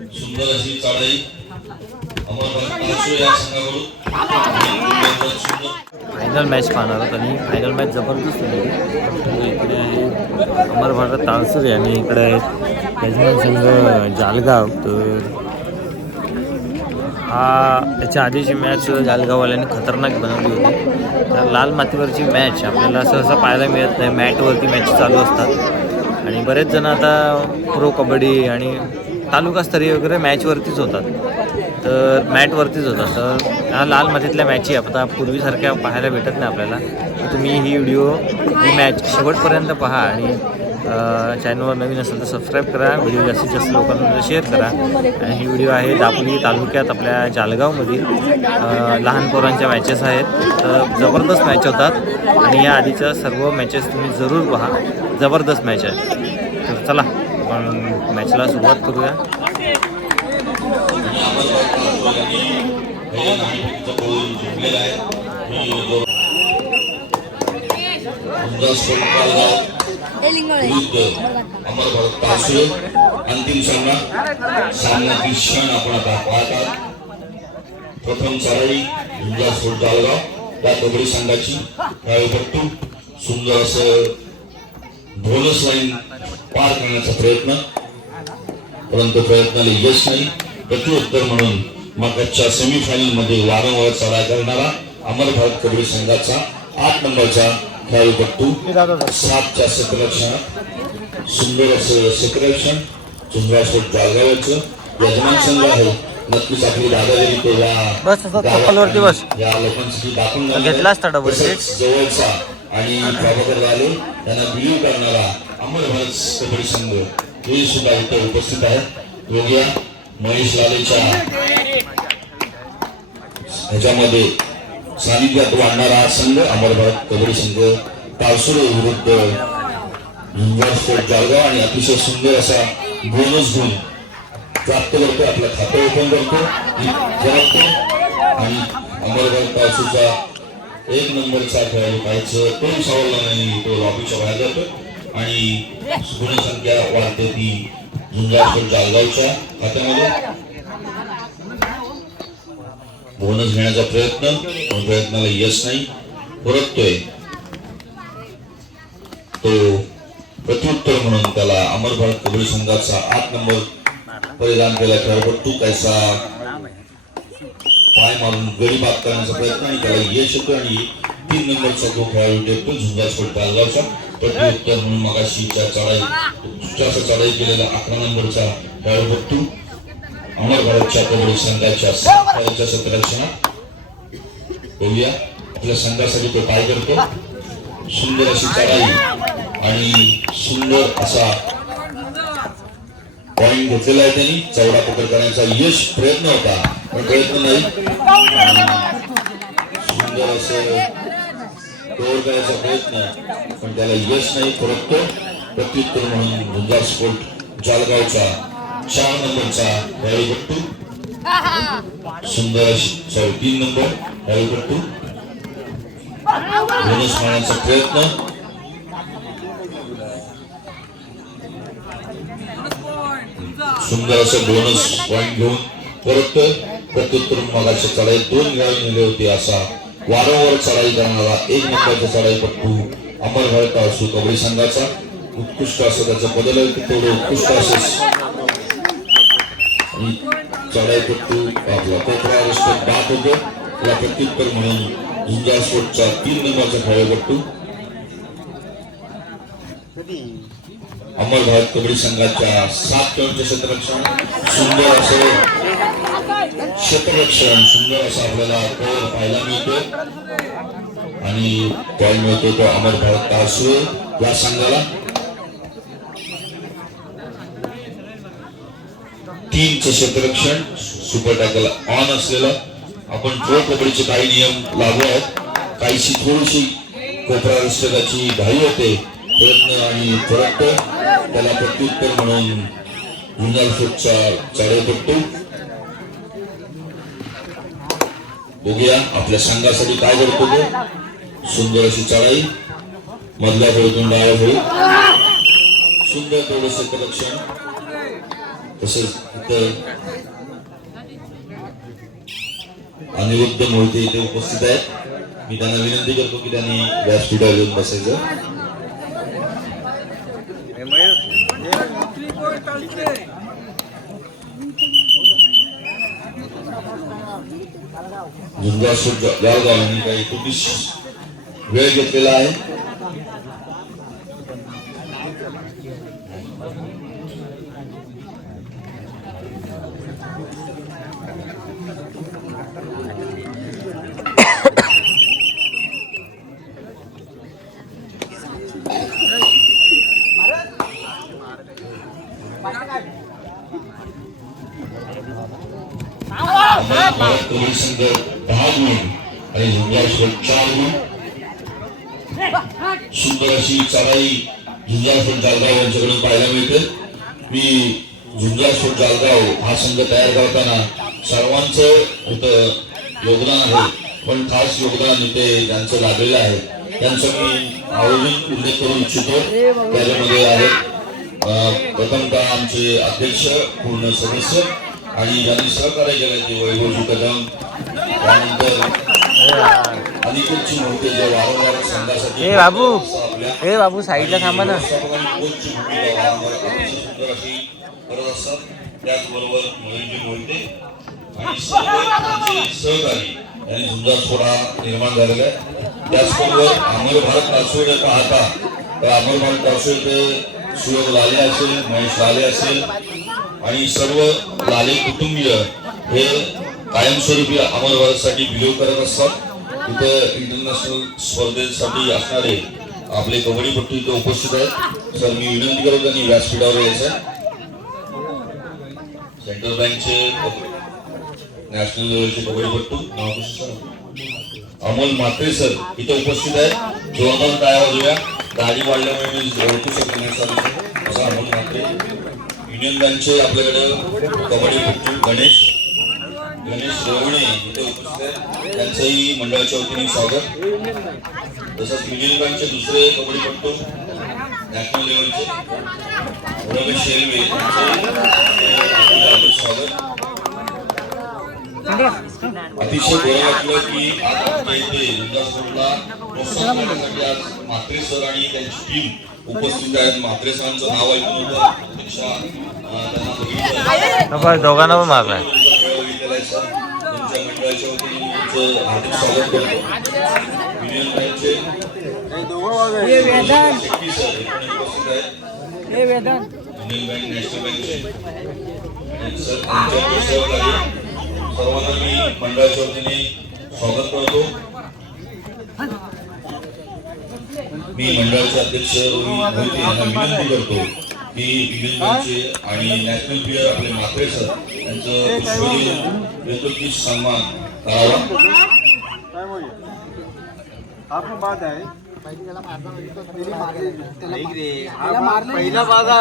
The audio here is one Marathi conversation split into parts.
सुंदर अशी चढाई फायनल मॅच पाहणार आहोत आणि फायनल मॅच जबरदस्त झाली इकडे आहे अमर भारत तालसरे आणि इकडे आहे यजमान संघ जालगाव. तर हा याच्या आधीची मॅच जालगाववाल्यांनी खतरनाक बनवली होती. तर लाल मातीवरची मॅच आपल्याला सहसा पाहायला मिळत नाही. मॅटवरती मॅच चालू असतात. आणि बरेच जण आता प्रो कबड्डी आणि तालुकास्तरीय वगैरे मॅचवरतीच होतात. तर मॅटवरतीच होतात. तर ह्या लाल मातीतल्या मॅची आता पूर्वीसारख्या पाहायला भेटत नाही आपल्याला. तुम्ही ही व्हिडिओ ही मॅच शेवटपर्यंत पहा आणि चॅनलवर नवीन असेल तर सबस्क्राईब करा. व्हिडिओ जास्तीत जास्त लोकांमध्ये शेअर करा. आणि ही व्हिडिओ आहे दापोली तालुक्यात आपल्या जालगावमधील लहान पोरांच्या मॅचेस आहेत. तर जबरदस्त मॅच होतात. आणि या आधीच्या सर्व मॅचेस तुम्ही जरूर पहा. जबरदस्त मॅच आहे. तर चला. आपण मॅचला सुरुवात करूया. अंतिम सामना सामन्याची क्षण आपण आता पाहतात प्रथम चराई उल्हास जालगाव त्या कबड्डी संघाची खेळाडूपट्टू सुंदर असं बोनस लाईन पार करण्याचा प्रयत्न. परंतु प्रयत्नाला यश नाही. प्रत्युत्तर म्हणून मागच्या सेमीफायनलमध्ये वारंवार चढाई करणारा अमर भारत कबड्डी संघाचा आठ नंबरचा खेळाडूपट्टू सातच्या क्षेत्ररक्षणात सुंदर असं क्षेत्ररक्षण सुंदर असं जालगावाचं यजमान संघ आहे. नक्कीच आपली दादागिरी तो या लोकांसाठी दाखवून. घेतला असता six. जवळचा आणि प्रभाकर आले त्यांना बिलीव करणारा अमर कबड्डी संघ हे सुद्धा इथे उपस्थित आहेत योग्या महेश लालेच्या ह्याच्यामध्ये सानिध्यात वाढणारा संघ अमर भारत कबड्डी संघ तारसुरे विरुद्ध युनिव्हर्स जालगाव आणि अतिशय सुंदर असा बोनस गुण प्राप्त करतो आपलं खातं ओपन करतो. आणि अमर भारत तारसूचा एक नंबरचा खेळाडू पाहिजे तो सावरला नाही तो लॉबीच्या बाहेर जातो आणि गुणसंख्या वाढते ती झुंजापूर जालगावच्या खात्यामध्ये. बोनस घेण्याचा प्रयत्न पण प्रयत्नाला यश नाही परततोय. तो प्रत्युत्तर म्हणून त्याला अमर भारत कबड्डी संघाचा आठ नंबर परिधान केला खेळाडू कैसा. पाय मारून गडी बाद करण्याचा प्रयत्न आणि त्याला यश येतो आणि तीन नंबरचा तो खेळाडू टेकतो झुंजार पालगावचा प्रत्युत्तर म्हणून मगाशीच्या चढाई जास्त चढाई केलेला अकरा नंबरचा खेळाडू बघतो अमर भारतच्या कबड्डी संघाच्या सत्ताच्या क्षेत्ररक्षणात बघूया आपल्या संघासाठी तो काय करतो? सुंदर अशी चढाई आणि सुंदर असा पॉईंट घेतलेला आहे त्यांनी. चौडा पकड करण्याचा यश प्रयत्न होता पण प्रयत्न नाही. आणि सुंदर असं कव्हर करायचा प्रयत्न पण त्याला यश नाही परंतु प्रत्युत्तर म्हणून गुंजार स्पोर्ट जालगावचा चार नंबरचा खेळाडूपट्टू सुंदर अशी सॉरी तीन नंबर खेळाडूपट्टू बोनस मारण्याचा प्रयत्न. सुंदर असं बोनस पॉईंट घेऊन परत प्रत्युत्तर मागाच्या चढाई दोन गावी नेले होते असा वारंवार चढाई करणारा एक नंबरचा चढाईपट्टू अमर भारत असू कबड्डी संघाचा. उत्कृष्ट असं त्याचं बदल तेवढं उत्कृष्ट असं. आणि चढाईपट्टू आपला कोपरा रस्ते बात होतो. त्याला प्रत्युत्तर म्हणून झुंजा स्पोर्टचा तीन नंबरचा खेळाडूपट्टू अमर भारत कबड्डी संघाच्या सात खेळांचे क्षेत्ररक्षण सुंदर असे क्षेत्ररक्षण सुंदर असं आपल्याला कव्हर पाहायला मिळतो. आणि पॉईंट मिळतो तो अमर भारत कासू या संघाला. तीनचं क्षेत्ररक्षण सुपर टॅकल ऑन असलेलं. आपण प्रो कबड्डीचे काही नियम लागू आहेत. काहीशी थोडीशी कोपरा रस्त्याची घाई होते. प्रयत्न आणि फरकतो त्याला प्रत्युत्तर म्हणून गुंजाल फुटचा चढाई करतो बघूया आपल्या संघासाठी काय करतो तो. सुंदर अशी चढाई. मधल्या फळीतून डाव्या फळी सुंदर तेवढं क्षेत्ररक्षण तसेच भक्त अनिरुद्ध मोहिते इथे उपस्थित आहेत. मी त्यांना विनंती करतो की त्यांनी व्यासपीठावर येऊन बसायचं. झुंजासूर जळगाव यांनी काही एकोणतीस वेळ घेतलेला आहे भारत कबड्डी संघ दहा गुण आणि झुंजासूर चार गुण सुंदर अशी चढाई झुंजासूर जालगाव यांच्याकडून पाहायला मिळते मी झुंजासूर जालगाव हा संघ तयार करताना सर्वांचं इथं योगदान आहे. पण खास योगदान इथे ज्यांचं लागलेलं आहे त्यांचं मी आवर्जून उल्लेख करू इच्छितो. त्याच्यामध्ये आहेत प्रथमतः आमचे अध्यक्ष पूर्ण सदस्य आणि ज्यांनी सहकार्य केलं ते वैभवजी कदम त्यानंतर अलीकडची मूर्ती जे वारंवार संघासाठी ए बाबू ए बाबू साईडला थांबा ना. व्यवस्थापकांनी कोचची भूमिका वारंवार अतिशय सुंदर अशी करत असतात त्याचबरोबर महेशजी मोहिते. सहकारी यांनी झुंजार सोहळा निर्माण झालेला आहे त्याचबरोबर अमर भारत रासोड पाहता तर अमर भारत रासोड सुयोग लाले असेल महेश लाले असेल आणि सर्व लाले कुटुंबीय हे कायमस्वरूपी अमर भारतसाठी बिलीव करत असतात तिथं इंटरनॅशनल स्पर्धेसाठी असणारे आपले कबड्डीपट्टू इथे उपस्थित आहेत सर मी विनंती करतो त्यांनी व्यासपीठावर यायचं सेंट्रल बँकचे नॅशनल लेवलचे कबड्डीपट्टू नाव कसं सर अमोल म्हात्रे सर इथे उपस्थित आहेत. जोरदार टाळ्या वाजूया दाढी वाढल्यामुळे मी ओळखू शकत नाही सर. असा अमोल म्हात्रे युनियन बँकचे आपल्याकडे कबड्डीपट्टू गणेश. गणेश रवणे इथे उपस्थित आहेत. त्यांचंही मंडळाच्या वतीने स्वागत. तसंच युनियन बँकचे दुसरे कबड्डीपट्टू नॅशनल लेवलचे रमेश शेलवे. यांचंही स्वागत. अतिशय बरं वाटलं की आज आमच्या इथे इंदापूरला प्रोत्साहन करण्यासाठी आज म्हात्रे सर आणि त्यांची टीम उपस्थित आहेत. म्हात्रे सरांचं नाव ऐकून होतं. अपेक्षा अं, त्यांना बघितलं. बाबा दोघांना पण मारलाय तुमच्या मंडळाच्या वतीने तुमचं हार्दिक स्वागत करतो. हे उपस्थित आहेत. नॅशनल बँकचे. सर सर्वांना मी मंडळाच्या वतीने स्वागत करतो. मी मंडळाचे अध्यक्ष रोहित मोहिते यांना विनंती करतो की युनियन आणि नॅशनल प्लेअर आपले म्हात्रे सर यांचं पुष्पदेव सन्मान करावा. आपण बाद आहे पहिला बाधा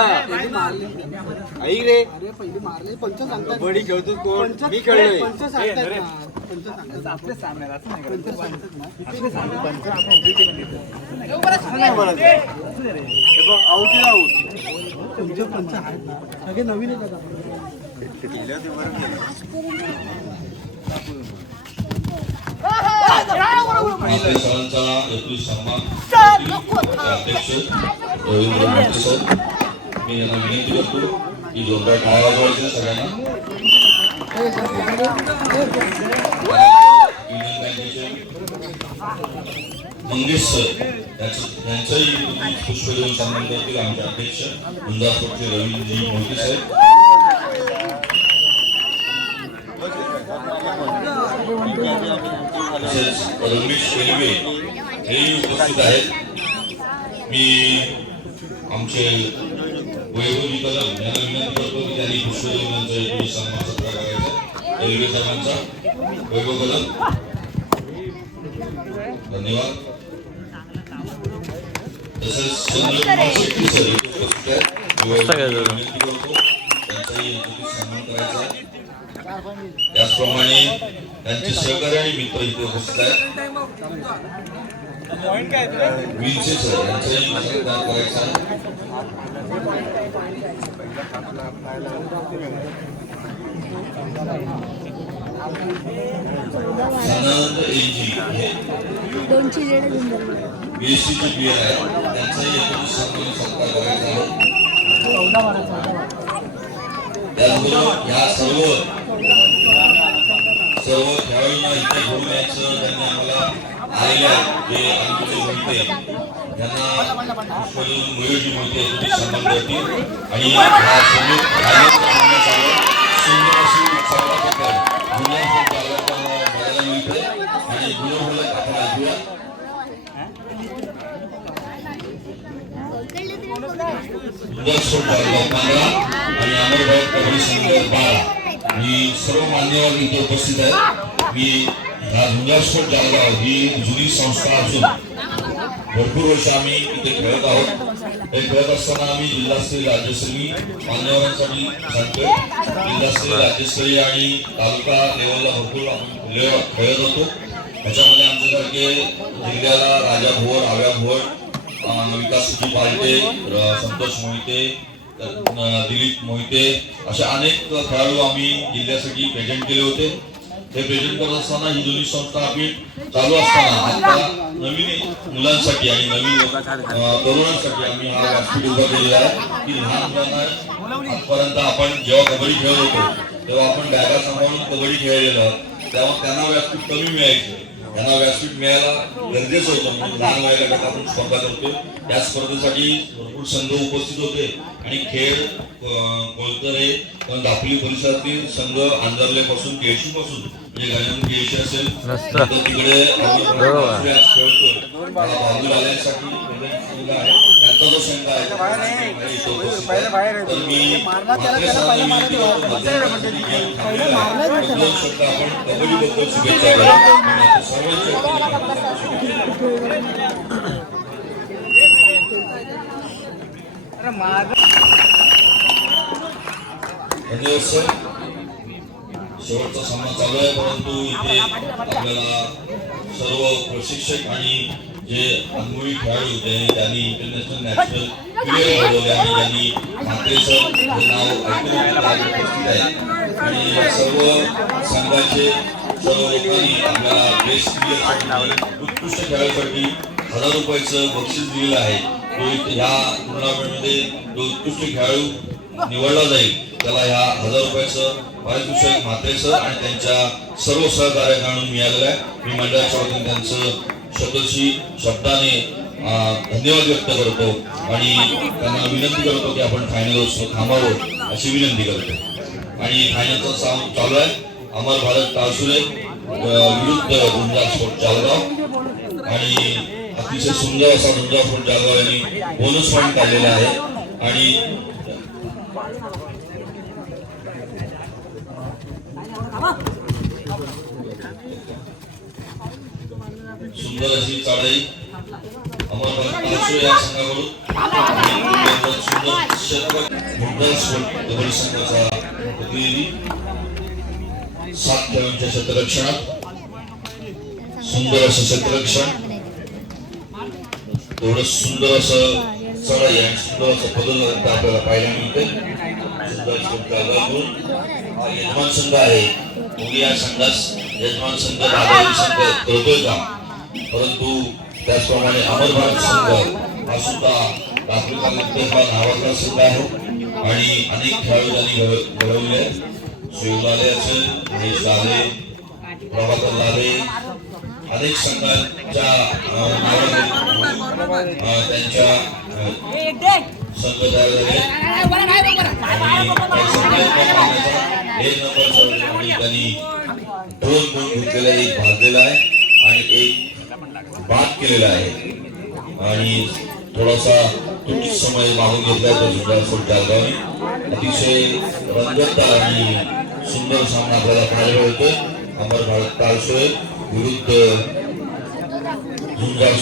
ऐक रे. अरे पहिले मारले पंच सांगतात कबड्डी खेळतो कोण? मी खेळलोय. आऊट आऊट पंच पंच आहेत सगळे नवीन आहेत एकवीस सन्मान अध्यक्ष रवींद्र मोहिते सर मी यांना विनंती करतो की जोरदार टाळ्या वाजवायच्या सगळ्यांना मंगेश सर यांचाही पुष्प देऊन सन्मान करतील आमचे अध्यक्ष गुंजास्पोर्टचे रवींद्रजी मोदी साहेब रमेश शेलवे हेही उपस्थित आहेत. मी आमचे वैभवजी कदम यांना विनंती करतो की त्यांनी पुष्पदेव यांचा एकवीस सन्मान सत्कार करायचा रेल्वे साहेबांचा वैभव कदम. धन्यवाद. तसेच चंद्रकुमार शेट्टी सर इथे उपस्थित आहेत. मी वैभवजीला विनंती करतो त्यांचाही एकवीस सन्मान करायचा त्याचप्रमाणे त्यांचे सहकारी आणि मित्र इथे उपस्थित आहेत. विलचे सर यांचाही करायचा हे. बीएससीचे पी आहे. त्यांचाही एकोणीस सत्कार करायचा आहे. त्याचबरोबर ह्या सर्व सर्व खेळाडूंना इथे घेऊन यायचं त्यांनी आम्हाला आलेल्या जे आमचे मोहिते त्यांना पुष्पदेव मयूरजी मोहिते तुम्ही सन्मान करतील आणि ह्या संयुक्त आयोजन करण्यासाठी सुंदर अशी उत्साहाला पकड गुन्ह्यांचं जागरण बघायला मिळते आणि गुन्हे आपण ऐकूया दुधास्फोट जळगाव पंधरा आणि अमरभाऊ कबड्डी संघ बारा मी सर्व मान्यवर इथे उपस्थित आहेत मी ह्या जालगाव ही जुनी संस्था असून भरपूर वर्ष आम्ही इथे खेळत आहोत. हे खेळत असताना आम्ही जिल्हास्तरीय राज्यस्तरीय मान्यवरांसाठी सांगतो जिल्हास्तरीय राज्यस्तरीय आणि तालुका लेवलला भरपूर लेवल खेळत होतो. त्याच्यामध्ये आमच्यासारखे जिल्ह्याला राजा भोवर आव्या भोवर विकास सुजी पालटे संतोष मोहिते दिलीप मोहिते असे अनेक खेळाडू आम्ही जिल्ह्यासाठी प्रेझेंट केले होते. हे प्रेझेंट करत असताना ही दोन्ही संस्था आम्ही चालू असताना आता नवीन मुलांसाठी आणि नवीन तरुणांसाठी आम्ही हा व्यासपीठ उभा केलेला आहे. की लहान मुलांना आजपर्यंत आपण जेव्हा कबड्डी खेळत होतो तेव्हा आपण बॅगा सांभाळून कबड्डी खेळलेलो तेव्हा त्यांना व्यासपीठ कमी मिळायचं. त्यांना व्यासपीठ मिळायला गरजेचं होतं. म्हणजे लहान वयाला आपण स्पर्धा करतो त्या स्पर्धेसाठी भरपूर संघ उपस्थित होते. आणि खेळ कोळतरे किंवा दापोली परिसरातील संघ आंधरले पासून केळशी पासून म्हणजे गजानन केळशी असेल. तर तिकडे खेळतोय. बाजू आल्यासाठी संघ आहे. म्हणजे शेवटचा सामना चालू आहे परंतु इथे आपल्याला सर्व प्रशिक्षक आणि जे अंगुळी खेळाडू होते त्यांनी इंटरनॅशनल नॅशनल प्लेअर घडवले आणि त्यांनी म्हात्रे हे नाव ऐकून आज उपस्थित आहे. आणि या सर्व संघाचे सर्व लोकांनी आपल्याला बेस्ट प्लेअरसाठी उत्कृष्ट खेळासाठी हजार रुपयाचं बक्षीस दिलेलं आहे. तो ह्या टुर्नामेंटमध्ये जो उत्कृष्ट खेळाडू निवडला जाईल. त्याला ह्या हजार रुपयाचं पारितोषिक मात्रेचं आणि त्यांच्या सर्व सहकार्याकडून मिळालेलं आहे. मी मंडळाच्या वतीने त्यांचं शब्दशी शब्दाने धन्यवाद व्यक्त करतो आणि त्यांना विनंती करतो की आपण फायनल थांबावं अशी विनंती करतो. आणि फायनलचा साऊंड चालू आहे. अमर भारत तासुरे विरुद्ध गुंजा स्फोट जालगाव आणि अतिशय सुंदर असा गुंजा स्फोट जालगाव यांनी बोनस पॉईंट काढलेला आहे. आणि सुंदर अशी चढाई अमर तालुका या संघाकडून सुंदर संघाचा प्रतिनिधी. सात खेळांच्या क्षेत्ररक्षणात सुंदर असं क्षेत्ररक्षण थोडं सुंदर असं चढाई आणि सुंदर असं बदल आपल्याला पाहायला मिळते सुंदर हा यजमान संघ आहे. दोघी या संघास यजमान संघ संघ करतोय का परंतु त्याचप्रमाणे अमर भारत संघ हा सुद्धा दाखल हा नावाचा संघ आहे आणि अनेक खेळाडू त्यांनी घडवले आहेत. शिवलाले असेल महेश लाले प्रभाकर लाले अनेक संघांच्या त्यांच्या संघ तयार झाले एक नंबर त्यांनी दोन गुण घेतलेला एक भाजलेला आहे आणि एक बाद केलेला आहे. आणि थोडासा तुटीत समय मागून घेतला तो सुद्धा फुलटा गावी अतिशय रंगतदार आणि सुंदर सामना आपल्याला पाहायला मिळतोय अमर भारत तालसोय विरुद्ध झुंजार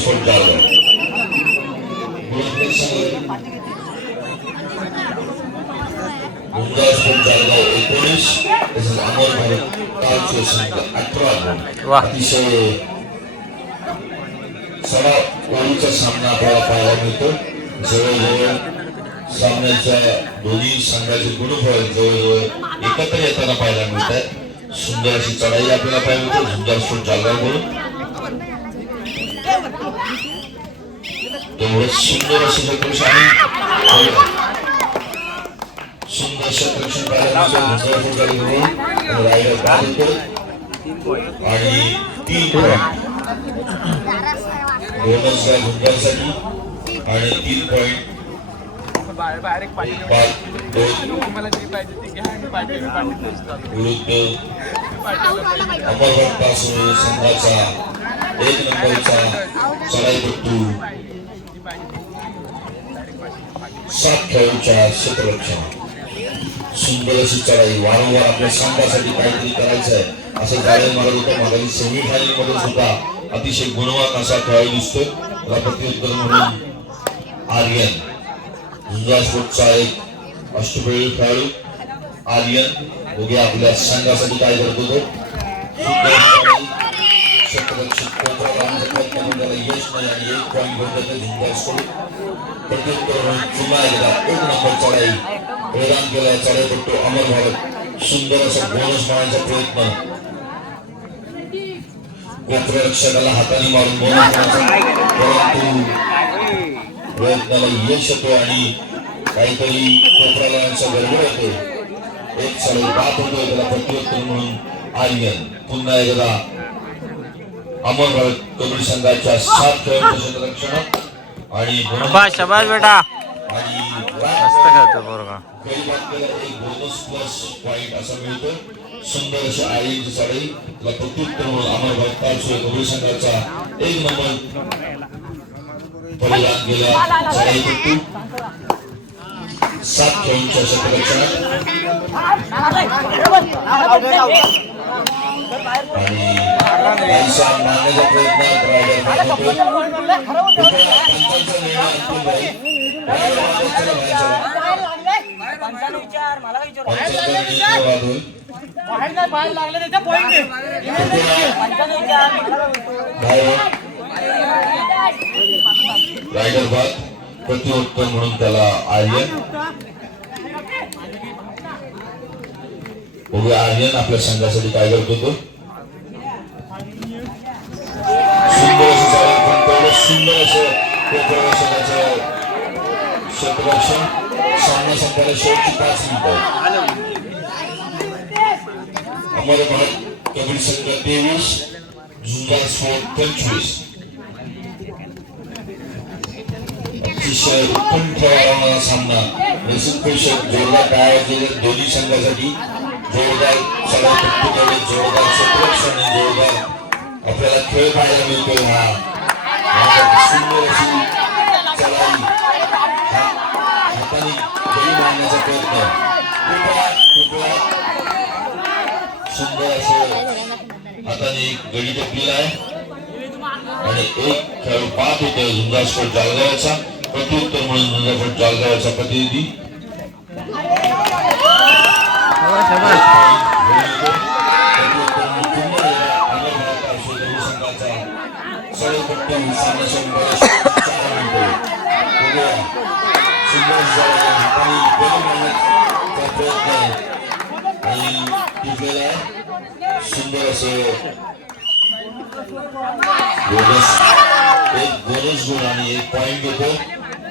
जालगाव एकोणीस तसेच अमर भारत तालसोय संघ अठरा. अतिशय सडा वाढीचा सामना आपल्याला पाहायला मिळतो जवळजवळ सामन्याच्या दोन्ही संघाचे गुणफळ जवळजवळ एकत्र येताना पाहायला मिळत आहे सुंदर अशी चढाई आपल्याला पाहायला मिळते झुंजार स्फोट जालगावकडून तेवढं सुंदर असं क्षेत्ररक्षण आणि सुंदर क्षेत्ररक्षण पाहायला मिळतं झुंजार स्फोट जालगावकडून आणि रायगड बाद होतो आणि तीन पॉईंट आणि तीन पॉईंट पाच दोन. विरुद्ध अमरभटपासून संघाचा. एक नंबरचा चढाईपट्टू सात खेळाडूच्या क्षेत्ररक्षण. सुंदर अशी चढाई. वारंवार आपल्या संघासाठी काहीतरी करायचं आहे असं जाळे मारत होतं. मागाशी सेमी फायनलमध्ये सुद्धा अतिशय गुणवान असा खेळाडू दिसतोय. त्याला प्रत्युत्तर म्हणून आर्यन. झुंजा एक अष्टपैलू खेळाडू. आर्यन दोघे आपल्या संघासाठी काय करतो तो? यश नाही आणि एक पॉईंट घेऊन त्याने प्रत्युत्तर म्हणून पुन्हा एकदा एक नंबर चढाई प्रदान केला अमर भारत सुंदर असा बोनस मारण्याचा प्रयत्न कोपरक्षकाला हाताने मारून परंतु प्रयत्नाला यश येतो आणि काहीतरी कोपराला यांचा गडबड होते. एक चढाई बात होतोय त्याला प्रत्युत्तर म्हणून आर्यन पुन्हा एकदा अमर भारत कबड्डी संघाच्या सात खेळाडू क्षेत्ररक्षणात आणि शबाश बेटा. आणि मस्त खेळतो बरोबर गरीबांना एक बोनस प्लस पॉइंट असा मिळतो. सुंदर अशी आळीची चढाई ला प्रत्युत्तर म्हणून अमर भक्ताचे कबड्डी संघाचा एक नंबर केला चढाईपट्टू सात खेळूंच्या क्षेत्ररक्षणात आणि रायगड भाग करत प्रतिउत्तर म्हणून त्याला आर्यन. बघूया आर्यन आपल्या संघासाठी काय करतो तो. सुंदर असं चालेल पण तेवढं सुंदर असं कोपरक्षणाचं क्षेत्ररक्षण सामना संपायला शेवटची पाच मिनिटं. अमर भारत कबड्डी संघ तेवीस झुंजार स्फोट पंचवीस। अतिशय उत्तम खेळाडूंना सामना रसिक प्रेक्षक जोरदार काय असलेल्या दोन्ही संघासाठी जोरदार सगळ्या प्रत्येकाने जोरदार क्षेत्ररक्षण आणि जोरदार आपल्याला खेळ पाहायला मिळतोय हा. हा सुंदर अशी चढाई हा- हाताने गडी मारण्याचा प्रयत्न. कृपया कृपया सुंदर असं हाताने एक गडी टेकलेला आहे. आणि एक खेळाडू पाहत होते झुंजार स्पोर्ट जालगावचा. प्रत्युत्तर म्हणून झुंजार स्पोर्ट जालगावचा प्रतिनिधी. प्रयत्न आहे आणि टिकलेला आहे सुंदर असं बोनस एक बोनस गुण आणि एक पॉइंट घेतो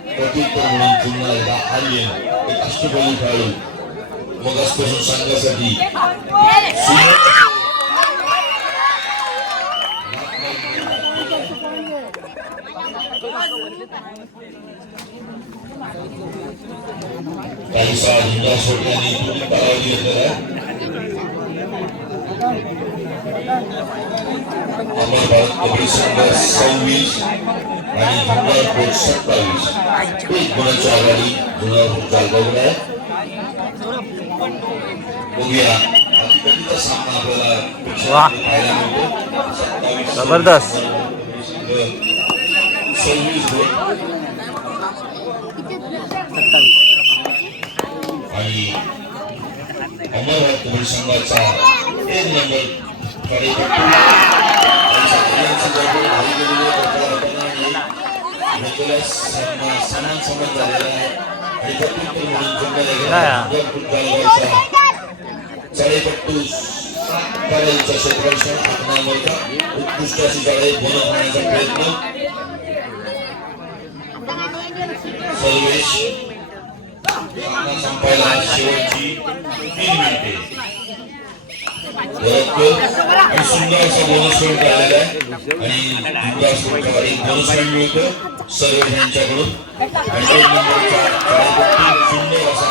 प्रत्युत्तर म्हणून पुन्हा एकदा आर्यन एक अष्टपैलू खेळाडू मग आजपासून संघासाठी सुंदर काही साळ झुंजा सोडल्याने तुम्ही कालावधी घेतलेला आहे अमर भारत कबड्डी संघ सव्वीस आणि जुन्नर कोट सत्तावीस एक गुणाची आघाडी जुन्नर कोट जालगावला आहे बघूया अतिकधीचा सामना आपल्याला वाह. पाहायला मिळतो सत्तावीस जबरदस्त. सव्वीस गुण आणि अमर भारत कबड्डी संघाचा एक नंबर कार्यकर्ता त्यांच्या करिअरची गडबड घाई गेलेली आहे. त्याच्या हाताने आणि भेटलेला सन्मान सन्मान सन्मान झालेला आहे आणि प्रत्युत्तर म्हणून जिंकला गेला काय हा? जगपूर जालगावचा चाळेपट्टू करायचा क्षेत्ररक्षण आत्मावरचा उत्कृष्ट अशी चाळे बोनस होण्याचा प्रयत्न सर्वेश सामना संपायला शेवटची तीन मिनिटे बरोबर आणि सुंदर आहे आणि मिळतो सर्व यांच्याकडून आणि नंबरचा सुंदर असा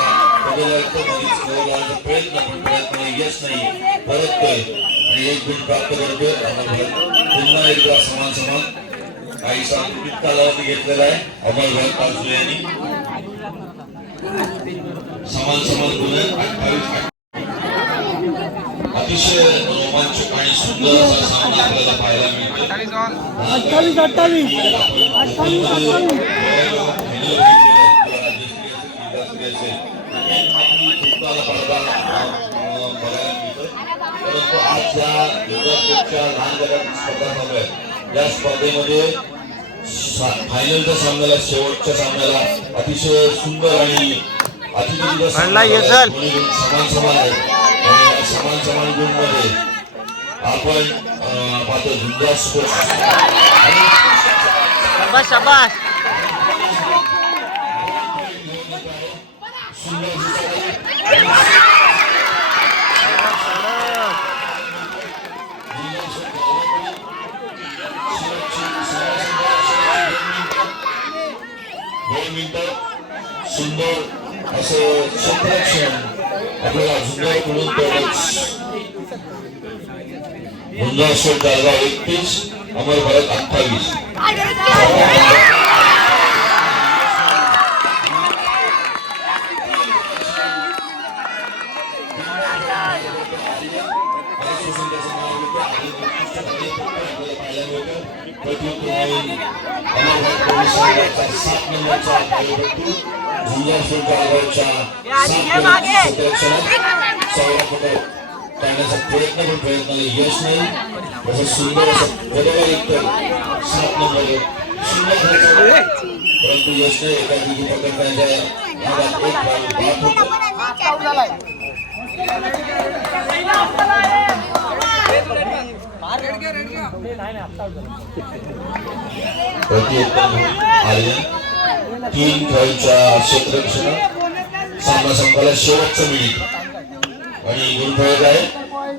प्रयत्न पण प्रयत्न यश नाही परततोय आणि एक गुण प्राप्त करतोय पुन्हा एकदा समान समान काही सांस्कृतिक कालावधी घेतलेला आहे यांनी समान समान अठ्ठावीस अतिशय रोमांचक आणि सुंदर असा सामना आपल्याला पाहायला मिळतो अठ्ठावीस अठ्ठावीस. अठ्ठावीस अठ्ठावीस. परंतु आज या युवराजच्या लहान गटात स्पर्धा चालू आहे या स्पर्धेमध्ये फायनलच्या सामन्याला शेवटच्या सामन्याला अतिशय सुंदर आणि अतिथी. समान समान आहे. आणि या समान समान गुणमध्ये आपण अं, पाहतो झुंजा स्पोर्ट्स शाबास शाबास दोन मिनिटं सुंदर असं क्षेत्ररक्षण आपल्याला झुंजाकडून तेवढंच मुंजाश्वर जागा एकतीस अमर भारत अठ्ठावीस प्रयत्नाला यश नाही. तसं सुंदर असं बरोबर सात नंबर सुंदर परंतु यश नाही. एका दिवशी पकडण्याच्या भागात एक भाग बाद होतो. प्रतिउत्तर आर्यन तीन खेळांच्या क्षेत्ररक्षणात सामना संपायला शेवटचं मिनिट. आणि गुणफळक आहे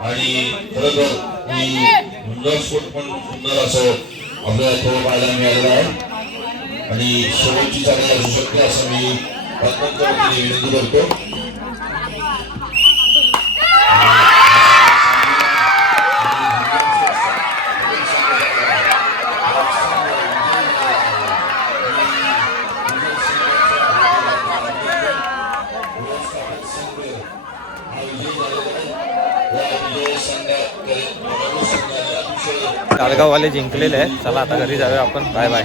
आणि खरं तर मी मुंडर स्पोर्ट पण सुंदर असं आपल्याला थोडं पाहायला मिळालेलं आहे आणि शेवटची चांगली असू शकते असं मी अत्यंत विनंती करतो. मालगाववाले जिंकलेले आहे चला आता घरी जाऊया आपण. Bye bye.